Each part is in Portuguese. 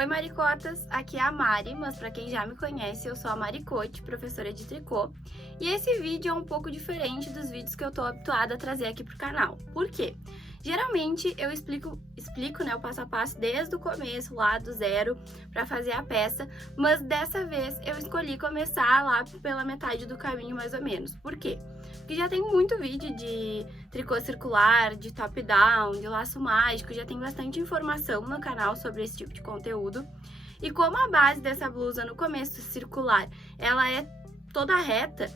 Oi maricotas, aqui é a Mari, mas pra quem já me conhece, eu sou a Maricote, professora de tricô. E esse vídeo é um pouco diferente dos vídeos que eu tô habituada a trazer aqui pro canal. Por quê? Geralmente eu explico né, o passo a passo desde o começo, lá do zero, pra fazer a peça, mas dessa vez eu escolhi começar lá pela metade do caminho mais ou menos. Por quê? Porque já tem muito vídeo de tricô circular, de top-down, de laço mágico, já tem bastante informação no canal sobre esse tipo de conteúdo. E como a base dessa blusa no começo circular, ela é toda reta,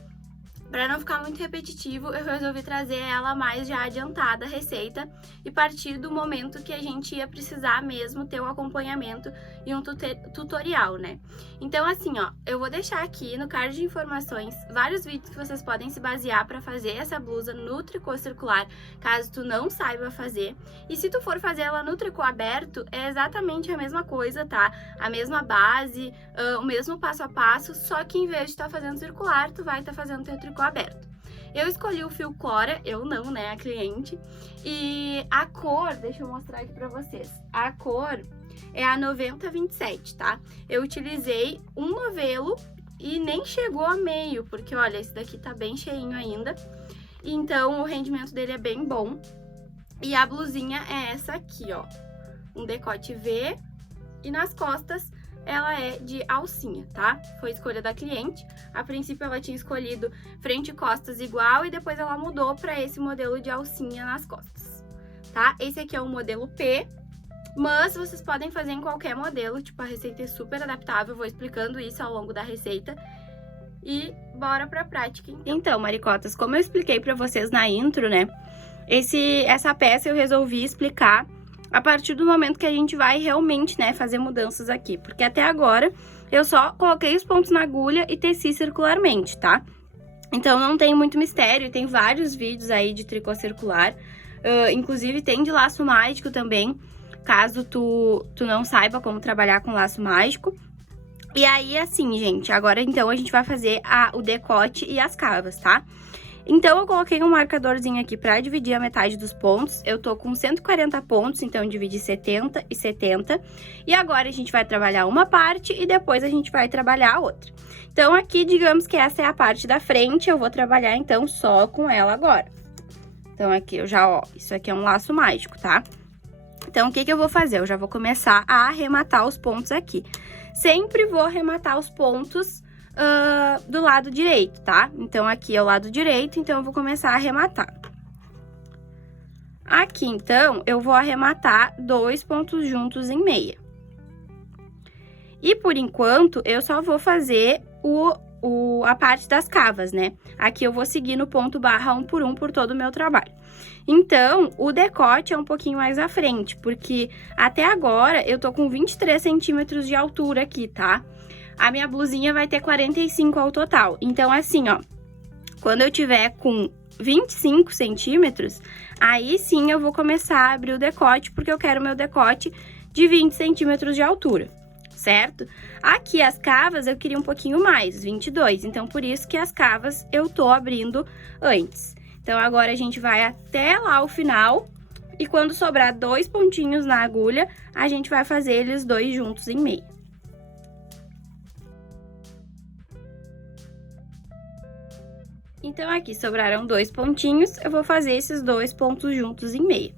para não ficar muito repetitivo, eu resolvi trazer ela mais já adiantada, a receita, e partir do momento que a gente ia precisar mesmo ter o acompanhamento e um tutorial, né? Então assim, ó, eu vou deixar aqui no card de informações vários vídeos que vocês podem se basear para fazer essa blusa no tricô circular, caso tu não saiba fazer. E se tu for fazer ela no tricô aberto, é exatamente a mesma coisa, tá? A mesma base, o mesmo passo a passo, só que em vez de estar fazendo circular, tu vai estar fazendo teu tricô aberto. Eu escolhi o fio Cora, eu não, né, a cliente. E a cor, deixa eu mostrar aqui pra vocês. A cor é a 9027, tá? Eu utilizei um novelo e nem chegou a meio, porque olha, esse daqui tá bem cheinho ainda. Então o rendimento dele é bem bom. E a blusinha é essa aqui, ó. Um decote V e nas costas ela é de alcinha, tá? Foi escolha da cliente. A princípio ela tinha escolhido frente e costas igual e depois ela mudou para esse modelo de alcinha nas costas, tá? Esse aqui é o modelo P, mas vocês podem fazer em qualquer modelo, tipo, a receita é super adaptável, eu vou explicando isso ao longo da receita. E bora pra prática, então. Então, maricotas, como eu expliquei pra vocês na intro, né? Essa peça eu resolvi explicar a partir do momento que a gente vai realmente, né, fazer mudanças aqui. Porque até agora eu só coloquei os pontos na agulha e teci circularmente, tá? Então não tem muito mistério, tem vários vídeos aí de tricô circular. Inclusive tem de laço mágico também, caso tu não saiba como trabalhar com laço mágico. E aí, assim, gente, agora então a gente vai fazer o decote e as cavas, tá? Então, eu coloquei um marcadorzinho aqui pra dividir a metade dos pontos. Eu tô com 140 pontos, então eu dividi 70 e 70. E agora a gente vai trabalhar uma parte e depois a gente vai trabalhar a outra. Então, aqui, digamos que essa é a parte da frente, eu vou trabalhar, então, só com ela agora. Então, aqui eu já, ó, isso aqui é um laço mágico, tá? Então, o que eu vou fazer? Eu já vou começar a arrematar os pontos aqui. Sempre vou arrematar os pontos do lado direito, tá? Então, aqui é o lado direito, então eu vou começar a arrematar. Aqui, então, eu vou arrematar 2 pontos juntos em meia. E, por enquanto, eu só vou fazer a parte das cavas, né? Aqui eu vou seguir no ponto barra 1 por todo o meu trabalho. Então, o decote é um pouquinho mais à frente, porque até agora eu tô com 23 centímetros de altura aqui, tá? A minha blusinha vai ter 45 ao total. Então, assim, ó, quando eu tiver com 25 centímetros, aí sim eu vou começar a abrir o decote, porque eu quero meu decote de 20 centímetros de altura, certo? Aqui as cavas eu queria um pouquinho mais, 22, então por isso que as cavas eu tô abrindo antes. Então, agora a gente vai até lá o final e quando sobrar 2 pontinhos na agulha, a gente vai fazer eles 2 juntos em meia. Então, aqui sobraram 2 pontinhos, eu vou fazer esses 2 pontos juntos em meia.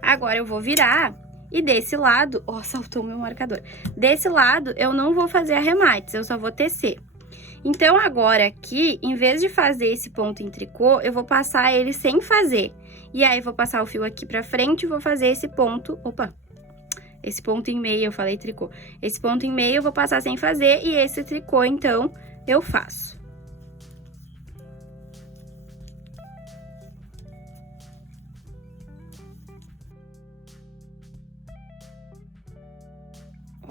Agora, eu vou virar e desse lado... Ó, saltou meu marcador. Desse lado, eu não vou fazer arremates, eu só vou tecer. Então, agora aqui, em vez de fazer esse ponto em tricô, eu vou passar ele sem fazer. E aí, vou passar o fio aqui pra frente e vou fazer esse ponto... Opa! Esse ponto em meia, eu falei tricô. Esse ponto em meia eu vou passar sem fazer e esse tricô, então, eu faço.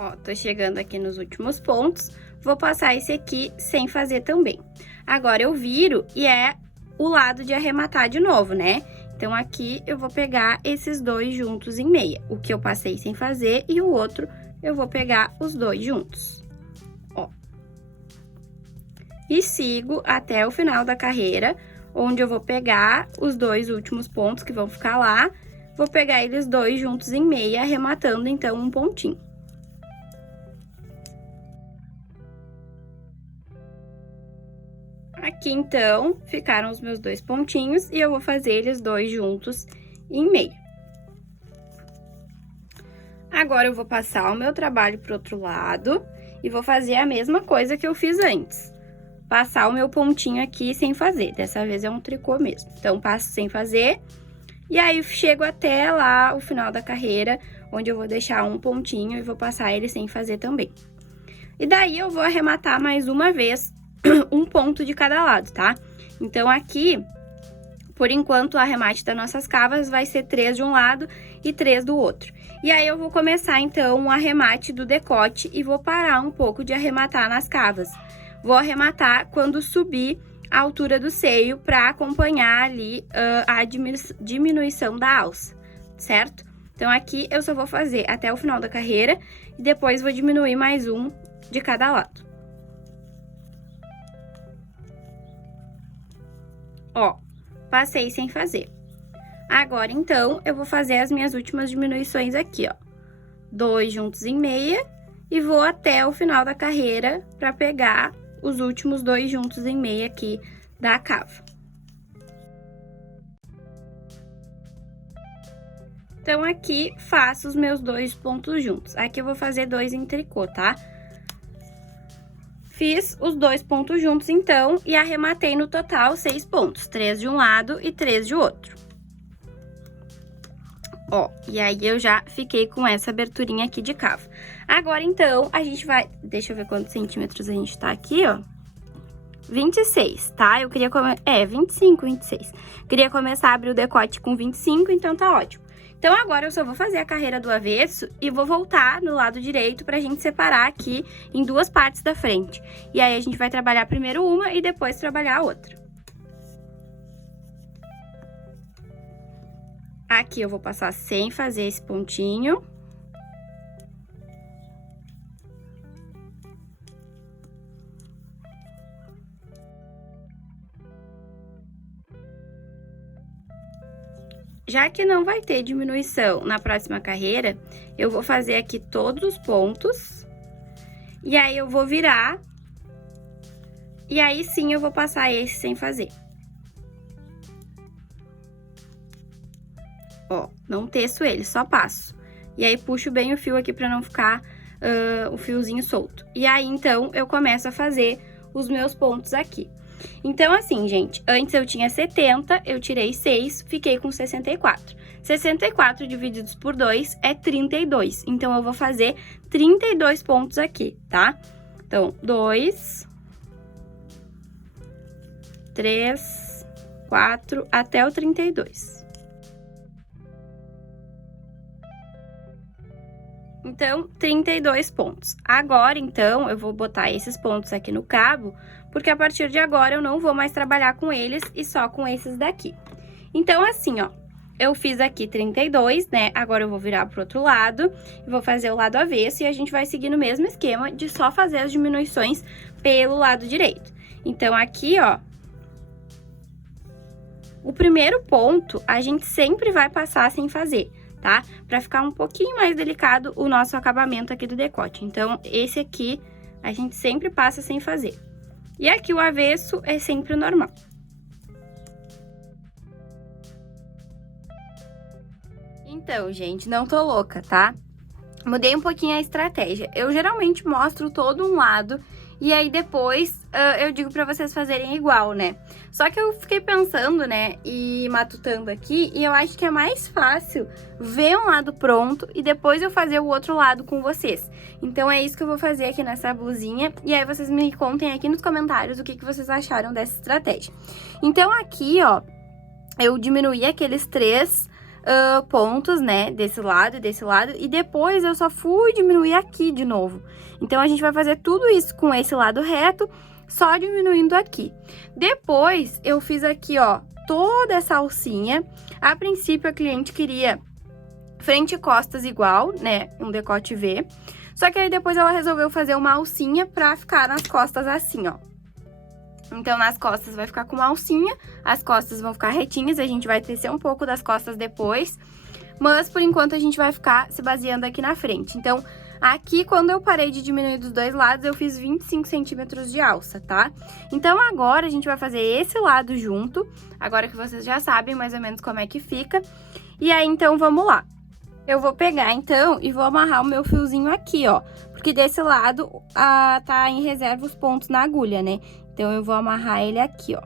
Ó, tô chegando aqui nos últimos pontos, vou passar esse aqui sem fazer também. Agora, eu viro e é o lado de arrematar de novo, né? Então, aqui eu vou pegar esses 2 juntos em meia. O que eu passei sem fazer e o outro eu vou pegar os 2 juntos. Ó. E sigo até o final da carreira, onde eu vou pegar os 2 últimos pontos que vão ficar lá. Vou pegar eles 2 juntos em meia, arrematando, então, um pontinho. aqui, então, ficaram os meus 2 pontinhos e eu vou fazer eles 2 juntos em meio. Agora, eu vou passar o meu trabalho pro outro lado e vou fazer a mesma coisa que eu fiz antes. Passar o meu pontinho aqui sem fazer, dessa vez é um tricô mesmo. Então, passo sem fazer e aí chego até lá o final da carreira, onde eu vou deixar um pontinho e vou passar ele sem fazer também. E daí, eu vou arrematar mais uma vez um ponto de cada lado, tá? Então, aqui, por enquanto, o arremate das nossas cavas vai ser 3 de um lado e 3 do outro. E aí, eu vou começar, então, o arremate do decote e vou parar um pouco de arrematar nas cavas. Vou arrematar quando subir a altura do seio para acompanhar ali a diminuição da alça, certo? Então, aqui eu só vou fazer até o final da carreira e depois vou diminuir mais um de cada lado. Ó, passei sem fazer. Agora, então, eu vou fazer as minhas últimas diminuições aqui, ó. 2 juntos em meia e vou até o final da carreira para pegar os últimos 2 juntos em meia aqui da cava. Então, aqui, faço os meus 2 pontos juntos. Aqui eu vou fazer 2 em tricô, tá? Fiz os 2 pontos juntos, então, e arrematei no total 6 pontos. 3 de um lado e 3 de outro. Ó, e aí eu já fiquei com essa aberturinha aqui de cava. Agora, então, a gente vai... Deixa eu ver quantos centímetros a gente tá aqui, ó. 26, tá? Eu queria... 25, 26. Queria começar a abrir o decote com 25, então tá ótimo. Então, agora eu só vou fazer a carreira do avesso e vou voltar no lado direito pra gente separar aqui em 2 partes da frente. E aí, a gente vai trabalhar primeiro uma e depois trabalhar a outra. Aqui eu vou passar sem fazer esse pontinho. Já que não vai ter diminuição na próxima carreira, eu vou fazer aqui todos os pontos. E aí, eu vou virar. E aí, sim, eu vou passar esse sem fazer. Ó, não teço ele, só passo. E aí, puxo bem o fio aqui pra não ficar o fiozinho solto. E aí, então, eu começo a fazer os meus pontos aqui. Então, assim, gente, antes eu tinha 70, eu tirei 6, fiquei com 64. 64 divididos por 2 é 32. Então, eu vou fazer 32 pontos aqui, tá? Então, 2, 3, 4, até o 32. Então, 32 pontos. Agora, então, eu vou botar esses pontos aqui no cabo, porque a partir de agora eu não vou mais trabalhar com eles e só com esses daqui. Então, assim, ó, eu fiz aqui 32, né? Agora eu vou virar pro outro lado e vou fazer o lado avesso e a gente vai seguir no mesmo esquema de só fazer as diminuições pelo lado direito. Então, aqui, ó, o primeiro ponto a gente sempre vai passar sem fazer, tá? Pra ficar um pouquinho mais delicado o nosso acabamento aqui do decote. Então, esse aqui a gente sempre passa sem fazer. E aqui o avesso é sempre normal. Então, gente, não tô louca, tá? Mudei um pouquinho a estratégia. Eu geralmente mostro todo um lado e aí depois eu digo pra vocês fazerem igual, né? Só que eu fiquei pensando, né, e matutando aqui, e eu acho que é mais fácil ver um lado pronto e depois eu fazer o outro lado com vocês. Então, é isso que eu vou fazer aqui nessa blusinha, e aí vocês me contem aqui nos comentários o que vocês acharam dessa estratégia. Então, aqui, ó, eu diminuí aqueles 3 pontos, né, desse lado e desse lado, e depois eu só fui diminuir aqui de novo. Então, a gente vai fazer tudo isso com esse lado reto, só diminuindo aqui. Depois, eu fiz aqui, ó, toda essa alcinha. A princípio, a cliente queria frente e costas igual, né, um decote V. Só que aí, depois, ela resolveu fazer uma alcinha pra ficar nas costas assim, ó. Então, nas costas vai ficar com uma alcinha, as costas vão ficar retinhas, a gente vai tecer um pouco das costas depois. Mas, por enquanto, a gente vai ficar se baseando aqui na frente. Então, Aqui, quando eu parei de diminuir dos dois lados, eu fiz 25 centímetros de alça, tá? Então, agora a gente vai fazer esse lado junto, agora que vocês já sabem mais ou menos como é que fica. E aí, então, vamos lá. Eu vou pegar, então, e vou amarrar o meu fiozinho aqui, ó. Porque desse lado, tá em reserva os pontos na agulha, né? Então, eu vou amarrar ele aqui, ó.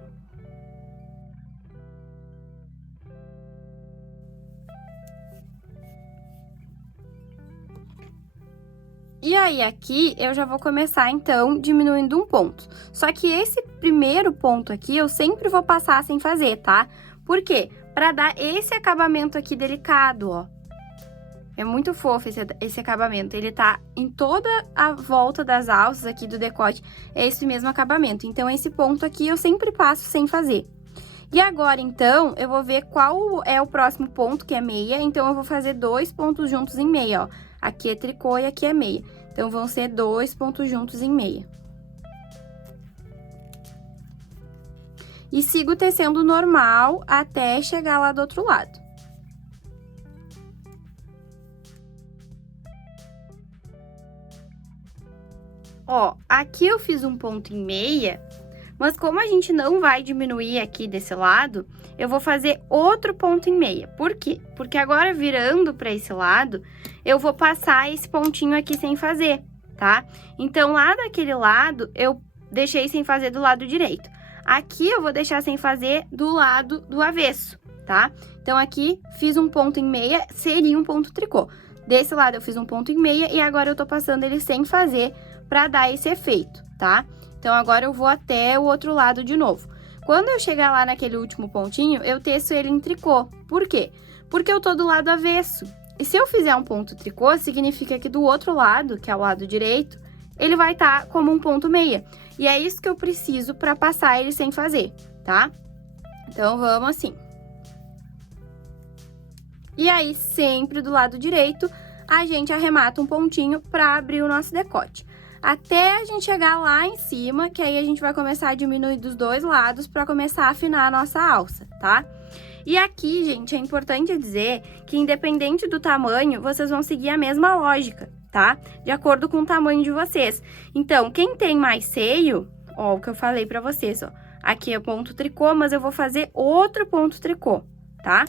E aí, aqui, eu já vou começar, então, diminuindo um ponto. Só que esse primeiro ponto aqui, eu sempre vou passar sem fazer, tá? Por quê? Pra dar esse acabamento aqui delicado, ó. É muito fofo esse acabamento. Ele tá em toda a volta das alças aqui do decote, é esse mesmo acabamento. Então, esse ponto aqui, eu sempre passo sem fazer. E agora, então, eu vou ver qual é o próximo ponto, que é meia. Então, eu vou fazer 2 pontos juntos em meia, ó. Aqui é tricô e aqui é meia. Então, vão ser 2 pontos juntos em meia. E sigo tecendo normal até chegar lá do outro lado. Ó, aqui eu fiz um ponto em meia, mas como a gente não vai diminuir aqui desse lado, eu vou fazer outro ponto em meia. Por quê? Porque agora, virando para esse lado, eu vou passar esse pontinho aqui sem fazer, tá? Então, lá daquele lado, eu deixei sem fazer do lado direito. Aqui, eu vou deixar sem fazer do lado do avesso, tá? Então, aqui, fiz um ponto em meia, seria um ponto tricô. Desse lado, eu fiz um ponto em meia e agora eu tô passando ele sem fazer pra dar esse efeito, tá? Então, agora eu vou até o outro lado de novo. Quando eu chegar lá naquele último pontinho, eu teço ele em tricô. Por quê? Porque eu tô do lado avesso. E se eu fizer um ponto tricô, significa que do outro lado, que é o lado direito, ele vai estar como um ponto meia. E é isso que eu preciso pra passar ele sem fazer, tá? Então, vamos assim. E aí, sempre do lado direito, a gente arremata um pontinho pra abrir o nosso decote. Até a gente chegar lá em cima, que aí a gente vai começar a diminuir dos dois lados pra começar a afinar a nossa alça, tá? E aqui, gente, é importante dizer que independente do tamanho, vocês vão seguir a mesma lógica, tá? De acordo com o tamanho de vocês. Então, quem tem mais seio, ó, o que eu falei pra vocês, ó. Aqui é ponto tricô, mas eu vou fazer outro ponto tricô, tá?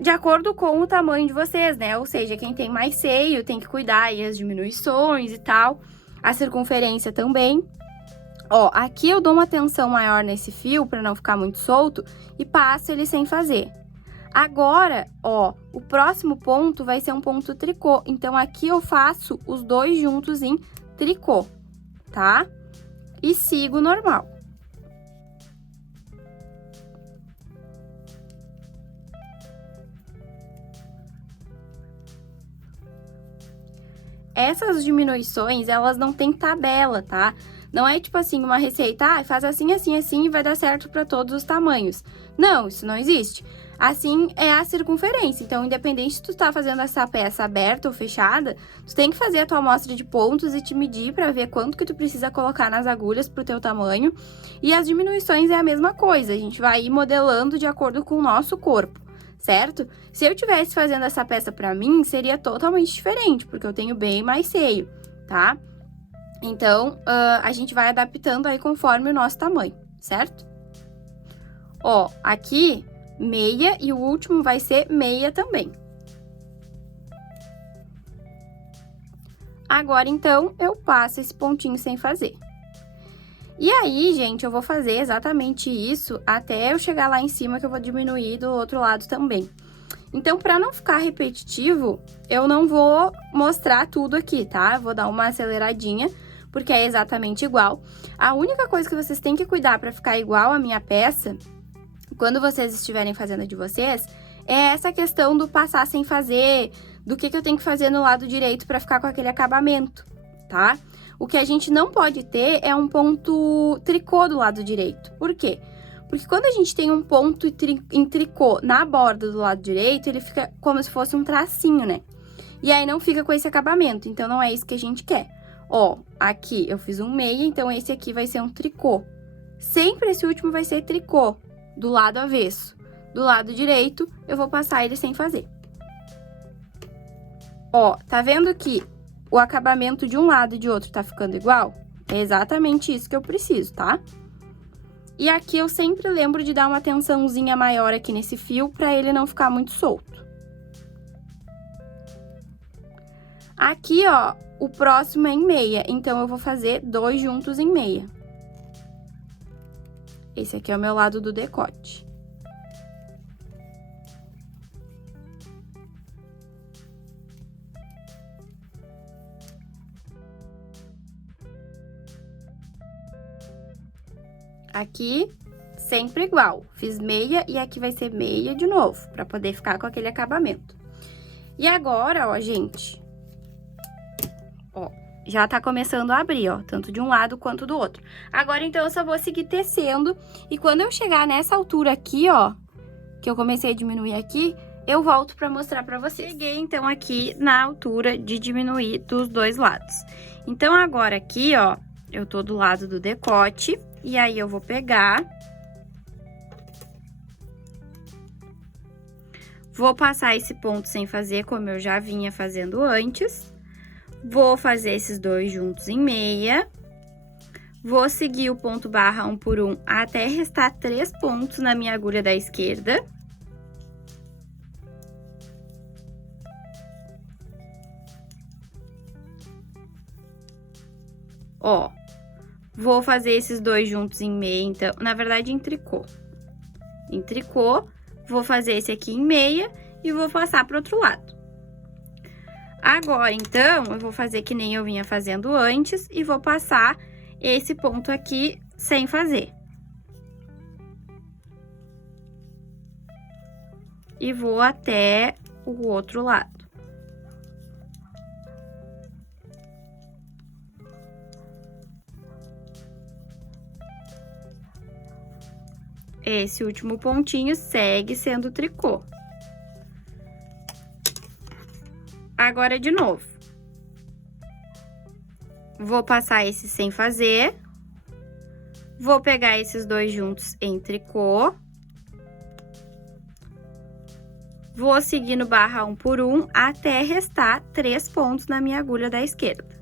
De acordo com o tamanho de vocês, né? Ou seja, quem tem mais seio tem que cuidar aí as diminuições e tal, a circunferência também. Ó, aqui eu dou uma tensão maior nesse fio pra não ficar muito solto e passo ele sem fazer. Agora, ó, o próximo ponto vai ser um ponto tricô, então aqui eu faço os dois juntos em tricô, tá? E sigo normal. Essas diminuições, elas não têm tabela, tá? Não é tipo assim, uma receita, faz assim, assim, assim e vai dar certo para todos os tamanhos. Não, isso não existe. Assim é a circunferência. Então, independente se tu tá fazendo essa peça aberta ou fechada, tu tem que fazer a tua amostra de pontos e te medir para ver quanto que tu precisa colocar nas agulhas pro teu tamanho. E as diminuições é a mesma coisa, a gente vai ir modelando de acordo com o nosso corpo, certo? Se eu tivesse fazendo essa peça pra mim, seria totalmente diferente, porque eu tenho bem mais seio, tá? Então, a gente vai adaptando aí conforme o nosso tamanho, certo? Ó, aqui, meia e o último vai ser meia também. Agora, então, eu passo esse pontinho sem fazer. E aí, gente, eu vou fazer exatamente isso até eu chegar lá em cima, que eu vou diminuir do outro lado também. Então, para não ficar repetitivo, eu não vou mostrar tudo aqui, tá? Eu vou dar uma aceleradinha, porque é exatamente igual. A única coisa que vocês têm que cuidar para ficar igual a minha peça, quando vocês estiverem fazendo a de vocês, é essa questão do passar sem fazer, do que eu tenho que fazer no lado direito para ficar com aquele acabamento, tá? O que a gente não pode ter é um ponto tricô do lado direito. Por quê? Porque quando a gente tem um ponto em tricô na borda do lado direito, ele fica como se fosse um tracinho, né? E aí não fica com esse acabamento, então não é isso que a gente quer. Ó, aqui eu fiz um meia, então esse aqui vai ser um tricô. Sempre esse último vai ser tricô, do lado avesso. Do lado direito, eu vou passar ele sem fazer. Ó, tá vendo que o acabamento de um lado e de outro tá ficando igual? É exatamente isso que eu preciso, tá? E aqui eu sempre lembro de dar uma tensãozinha maior aqui nesse fio pra ele não ficar muito solto. Aqui, ó, o próximo é em meia, então eu vou fazer 2 juntos em meia. Esse aqui é o meu lado do decote. Aqui, sempre igual. Fiz meia e aqui vai ser meia de novo, pra poder ficar com aquele acabamento. E agora, ó, gente, ó, já tá começando a abrir, ó, tanto de um lado quanto do outro. Agora, então, eu só vou seguir tecendo e quando eu chegar nessa altura aqui, ó, que eu comecei a diminuir aqui, eu volto pra mostrar pra vocês. Cheguei, então, aqui na altura de diminuir dos dois lados. Então, agora aqui, ó, eu tô do lado do decote e aí eu vou pegar... Vou passar esse ponto sem fazer, como eu já vinha fazendo antes. Vou fazer esses 2 juntos em meia. Vou seguir o ponto barra 1 por 1 até restar 3 pontos na minha agulha da esquerda. Ó, vou fazer esses 2 juntos em meia, então, na verdade, em tricô. Em tricô. Vou fazer esse aqui em meia e vou passar pro outro lado. Agora, então, eu vou fazer que nem eu vinha fazendo antes e vou passar esse ponto aqui sem fazer. E vou até o outro lado. Esse último pontinho segue sendo tricô. Agora, de novo. Vou passar esse sem fazer. Vou pegar esses 2 juntos em tricô. Vou seguir no barra 1 por 1 até restar 3 pontos na minha agulha da esquerda.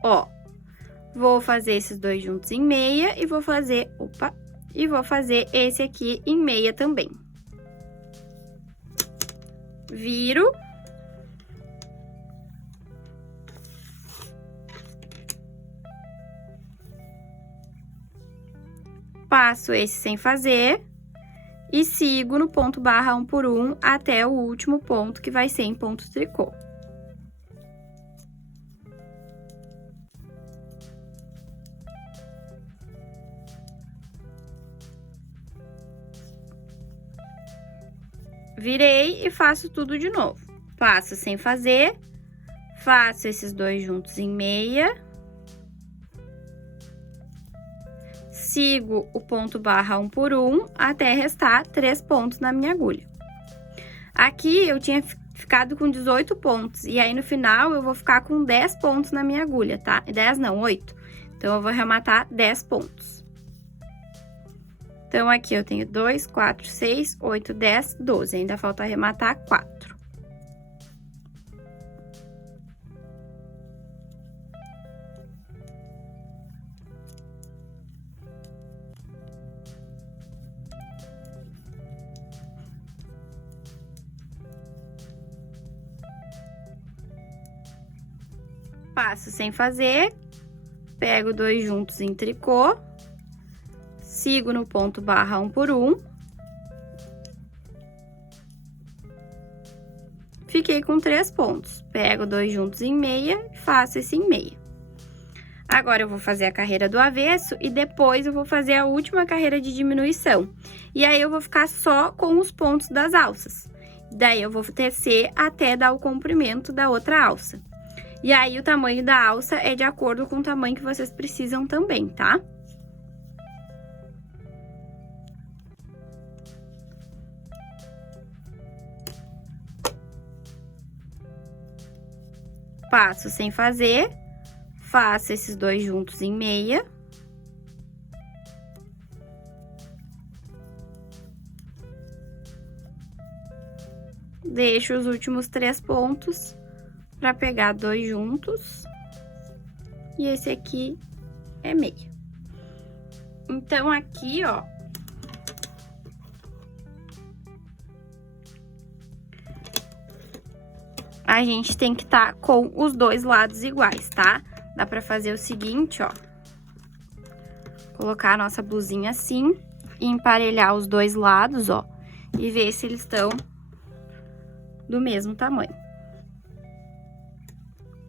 Ó, vou fazer esses 2 juntos em meia e vou fazer, e vou fazer esse aqui em meia também. Viro. Passo esse sem fazer e sigo no ponto barra 1 por 1 até o último ponto, que vai ser em ponto tricô. Virei e faço tudo de novo. Passo sem fazer, faço esses 2 juntos em meia. Sigo o ponto barra 1 por 1 até restar 3 pontos na minha agulha. Aqui eu tinha ficado com 18 pontos, e aí no final eu vou ficar com 10 pontos na minha agulha, tá? 10 não, 8. Então, eu vou arrematar 10 pontos. Então, aqui eu tenho 2, 4, 6, 8, 10, 12. Ainda falta arrematar 4. Passo sem fazer, pego 2 juntos em tricô. Sigo no ponto barra 1 por 1. Fiquei com 3 pontos. Pego 2 juntos em meia e faço esse em meia. Agora, eu vou fazer a carreira do avesso e depois eu vou fazer a última carreira de diminuição. E aí, eu vou ficar só com os pontos das alças. Daí, eu vou tecer até dar o comprimento da outra alça. E aí, o tamanho da alça é de acordo com o tamanho que vocês precisam também, tá? Passo sem fazer, faço esses 2 juntos em meia. deixo os últimos 3 pontos para pegar 2 juntos. E esse aqui é meio. Então, aqui, ó, a gente tem que estar com os 2 lados iguais, tá? Dá pra fazer o seguinte, ó. Colocar a nossa blusinha assim e emparelhar os 2 lados, ó. E ver se eles estão do mesmo tamanho.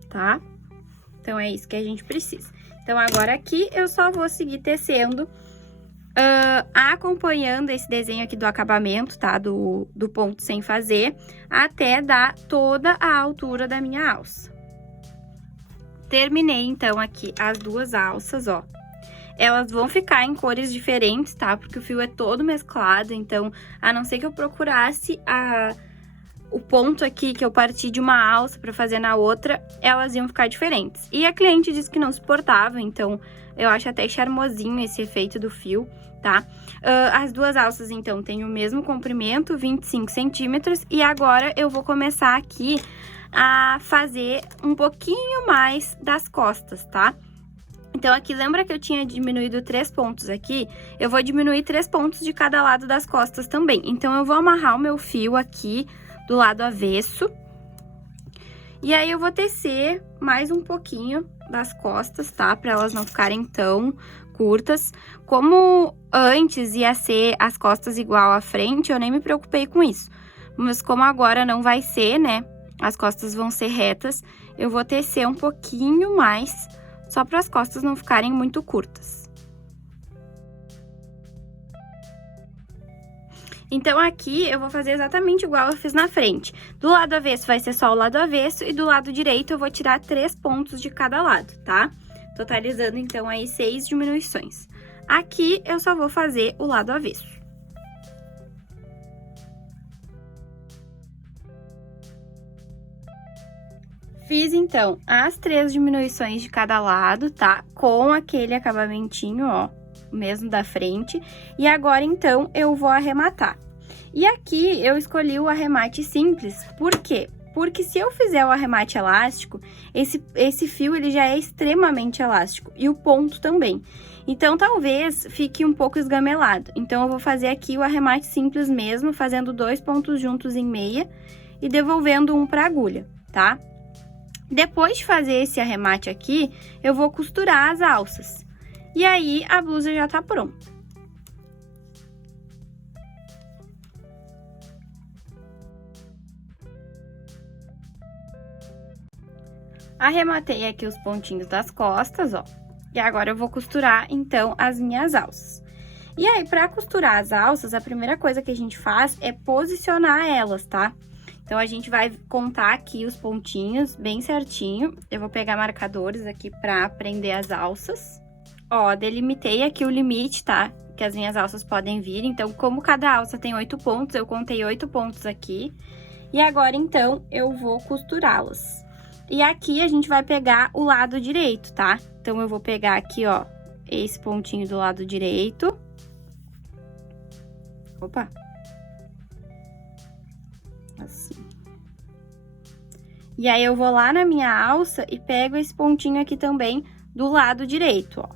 Tá? Então, é isso que a gente precisa. Então, agora aqui eu só vou seguir tecendo, acompanhando esse desenho aqui do acabamento, tá? Do ponto sem fazer, até dar toda a altura da minha alça. Terminei, então, aqui as 2 alças, ó. Elas vão ficar em cores diferentes, tá? Porque o fio é todo mesclado, então, a não ser que eu procurasse o ponto aqui que eu parti de uma alça pra fazer na outra, elas iam ficar diferentes. E a cliente disse que não suportava, então eu acho até charmosinho esse efeito do fio, tá? As 2 alças, então, têm o mesmo comprimento, 25 centímetros, e agora eu vou começar aqui a fazer um pouquinho mais das costas, tá? Então, aqui, lembra que eu tinha diminuído 3 pontos aqui? Eu vou diminuir 3 pontos de cada lado das costas também. Então, eu vou amarrar o meu fio aqui do lado avesso. E aí, eu vou tecer mais um pouquinho das costas, tá? Pra elas não ficarem tão curtas. Como antes ia ser as costas igual à frente, eu nem me preocupei com isso. Mas como agora não vai ser, né? As costas vão ser retas, eu vou tecer um pouquinho mais, só para as costas não ficarem muito curtas. Então, aqui eu vou fazer exatamente igual eu fiz na frente. Do lado avesso vai ser só o lado avesso e do lado direito eu vou tirar 3 pontos de cada lado, tá? Totalizando, então, aí 6 diminuições. Aqui eu só vou fazer o lado avesso. Fiz, então, as 3 diminuições de cada lado, tá? Com aquele acabamentinho, ó, mesmo da frente. E agora, então, eu vou arrematar. E aqui, eu escolhi o arremate simples, por quê? Porque se eu fizer o arremate elástico, esse fio, ele já é extremamente elástico, e o ponto também. Então, talvez fique um pouco esgamelado. Então, eu vou fazer aqui o arremate simples mesmo, fazendo 2 pontos juntos em meia e devolvendo um pra agulha, tá? Depois de fazer esse arremate aqui, eu vou costurar as alças. E aí, a blusa já tá pronta. Arrematei aqui os pontinhos das costas, ó. E agora eu vou costurar, então, as minhas alças. E aí, pra costurar as alças, a primeira coisa que a gente faz é posicionar elas, tá? Então, a gente vai contar aqui os pontinhos bem certinho. Eu vou pegar marcadores aqui pra prender as alças. Ó, delimitei aqui o limite, tá? Que as minhas alças podem vir. Então, como cada alça tem 8 pontos, eu contei 8 pontos aqui. E agora, então, eu vou costurá-las. E aqui a gente vai pegar o lado direito, tá? Então, eu vou pegar aqui, ó, esse pontinho do lado direito. Opa! Assim. E aí, eu vou lá na minha alça e pego esse pontinho aqui também do lado direito, ó.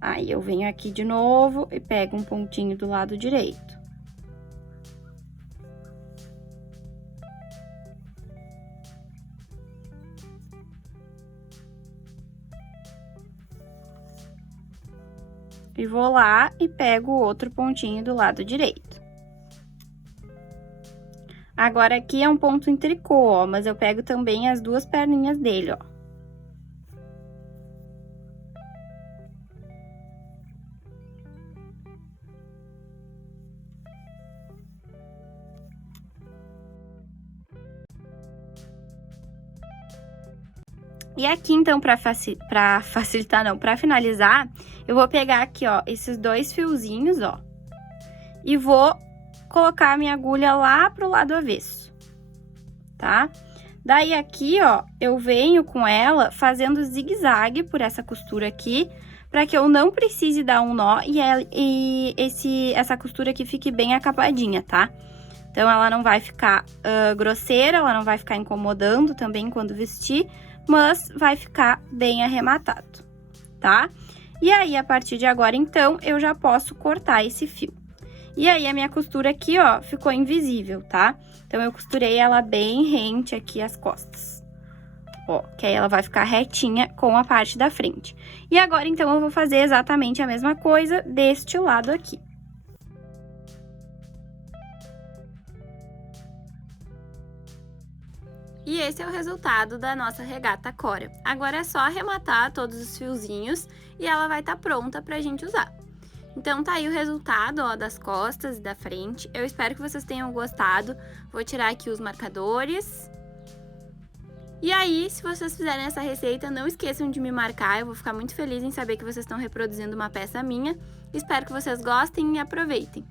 Aí, eu venho aqui de novo e pego um pontinho do lado direito. E vou lá e pego o outro pontinho do lado direito. Agora, aqui é um ponto em tricô, ó, mas eu pego também as 2 perninhas dele, ó. E aqui, então, pra facilitar, não, pra finalizar, eu vou pegar aqui, ó, esses 2 fiozinhos, ó, e vou colocar a minha agulha lá pro lado avesso, tá? Daí, aqui, ó, eu venho com ela fazendo zigue-zague por essa costura aqui, para que eu não precise dar um nó e essa costura aqui fique bem acapadinha, tá? Então, ela não vai ficar grosseira, ela não vai ficar incomodando também quando vestir, mas vai ficar bem arrematado, tá? E aí, a partir de agora, então, eu já posso cortar esse fio. E aí, a minha costura aqui, ó, ficou invisível, tá? Então, eu costurei ela bem rente aqui as costas. Ó, que aí ela vai ficar retinha com a parte da frente. E agora, então, eu vou fazer exatamente a mesma coisa deste lado aqui. E esse é o resultado da nossa regata Cora. Agora é só arrematar todos os fiozinhos e ela vai estar pronta pra gente usar. Então, tá aí o resultado, ó, das costas e da frente. Eu espero que vocês tenham gostado. Vou tirar aqui os marcadores. E aí, se vocês fizerem essa receita, não esqueçam de me marcar. Eu vou ficar muito feliz em saber que vocês estão reproduzindo uma peça minha. Espero que vocês gostem e aproveitem.